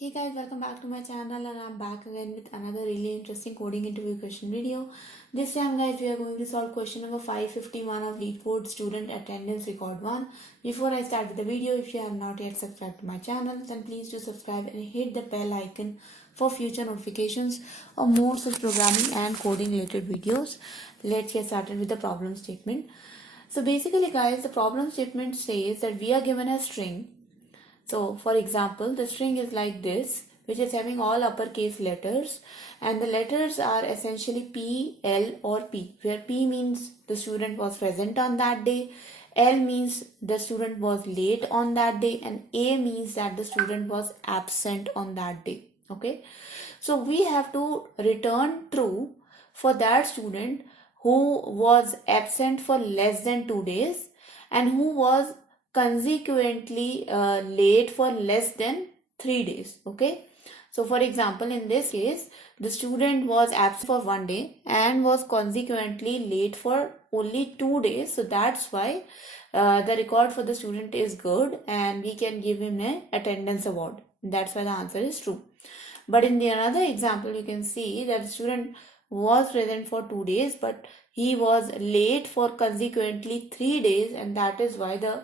Hey guys, welcome back to my channel and I'm back again with another really interesting coding interview question video. This time guys, we are going to solve question number 551 of Leetcode student attendance record 1. Before I start with the video, if you have not yet subscribed to my channel, then please do subscribe and hit the bell icon for future notifications of more such programming and coding related videos. Let's get started with the problem statement. So basically guys, the problem statement says that we are given a string. So for example, the string is like this, which is having all uppercase letters, and the letters are essentially P, L or P, where P means the student was present on that day, L means the student was late on that day, and A means that the student was absent on that day. Okay, so we have to return true for that student who was absent for less than 2 days and who was consequently late for less than 3 days. Okay, so for example, in this case, the student was absent for 1 day and was consequently late for only 2 days. So that's why the record for the student is good and we can give him an attendance award. That's why the answer is true. But in the another example, you can see that the student was present for 2 days, but he was late for consequently 3 days, and that is why the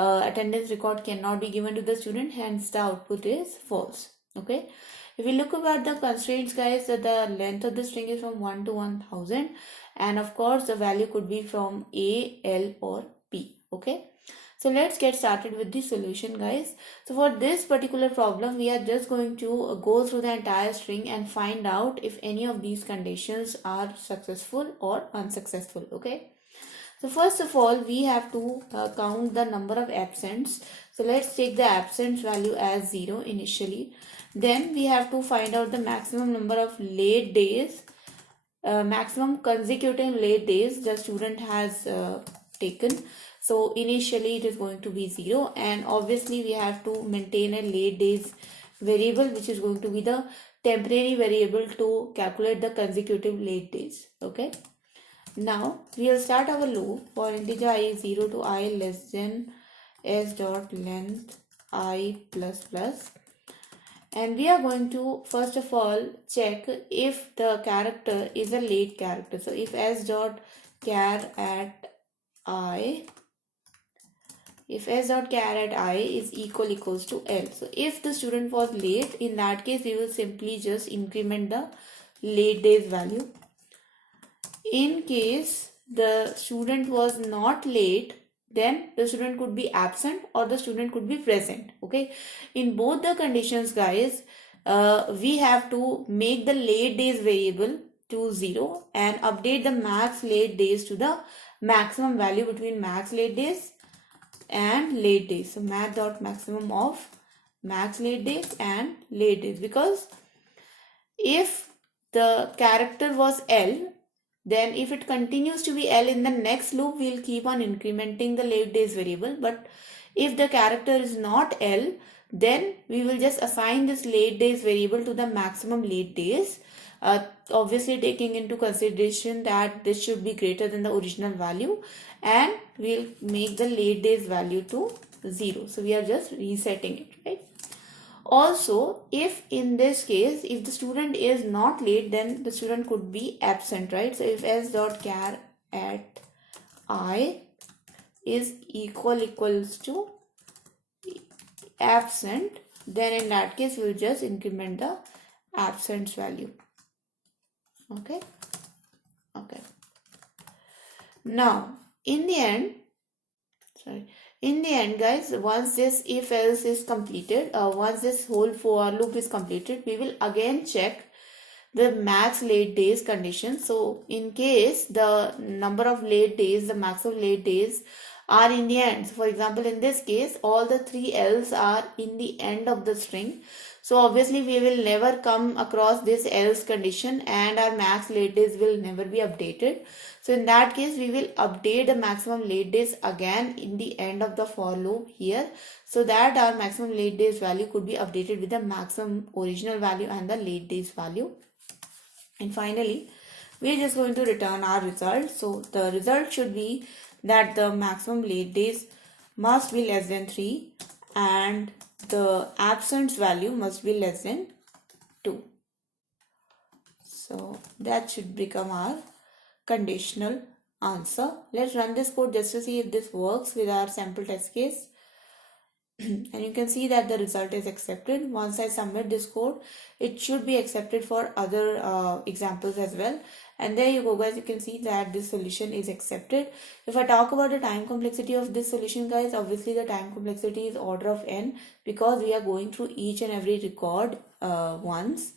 attendance record cannot be given to the student, hence the output is false. Okay, if we look about the constraints guys, that the length of the string is from 1 to 1000, and of course the value could be from A, L or P. Okay, so let's get started with the solution guys. So for this particular problem, we are just going to go through the entire string and find out if any of these conditions are successful or unsuccessful. Okay, so first of all, we have to count the number of absents. So let's take the absence value as 0 initially. Then we have to find out the maximum number of late days, maximum consecutive late days the student has taken. So initially it is going to be 0, and obviously we have to maintain a late days variable, which is going to be the temporary variable to calculate the consecutive late days. Okay. Now we will start our loop for integer I is 0 to I less than s dot length I plus plus, and we are going to first of all check if the character is a late character. So if s dot char at I, if s dot char at I is equals to L. So if the student was late, in that case we will simply just increment the late days value. In case the student was not late, then the student could be absent or the student could be present. Okay, in both the conditions guys, we have to make the late days variable to 0 and update the max late days to the maximum value between max late days and late days. So math dot maximum of max late days and late days, because if the character was L, then if it continues to be L in the next loop, we'll keep on incrementing the late days variable. But if the character is not L, then we will just assign this late days variable to the maximum late days. Obviously taking into consideration that this should be greater than the original value, and we'll make the late days value to 0. So we are just resetting it, right? Also, if in this case, if the student is not late, then the student could be absent, right? So if s dot char at I is equals to absent, then in that case we'll just increment the absence value. Okay. Now in the end guys, once this if else is completed, once this whole for loop is completed, we will again check the max late days condition. So in case the number of late days, the max of late days are in the end. So for example, in this case, all the 3 else are in the end of the string. So obviously we will never come across this else condition and our max late days will never be updated. So in that case, we will update the maximum late days again in the end of the for loop here, so that our maximum late days value could be updated with the maximum original value and the late days value. And finally, we are just going to return our result. So the result should be that the maximum late days must be less than 3 and the absence value must be less than 2. So that should become our conditional answer. Let's run this code just to see if this works with our sample test case. And you can see that the result is accepted. Once I submit this code, it should be accepted for other examples as well. And there you go, guys. You can see that this solution is accepted. If I talk about the time complexity of this solution, guys, obviously the time complexity is order of n, because we are going through each and every record once.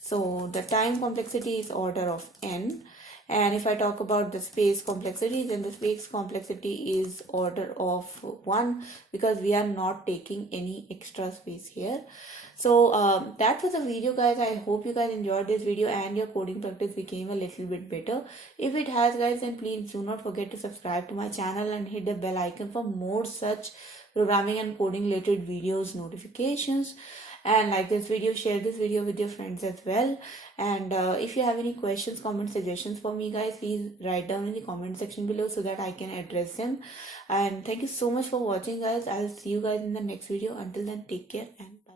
So the time complexity is order of n. And if I talk about the space complexity, then the space complexity is order of 1, because we are not taking any extra space here. So that was the video, guys. I hope you guys enjoyed this video and your coding practice became a little bit better. If it has, guys, then please do not forget to subscribe to my channel and hit the bell icon for more such programming and coding related videos notifications. And like this video, share this video with your friends as well. And if you have any questions, comments, suggestions for me, guys, please write down in the comment section below so that I can address them. And thank you so much for watching, guys. I'll see you guys in the next video. Until then, take care and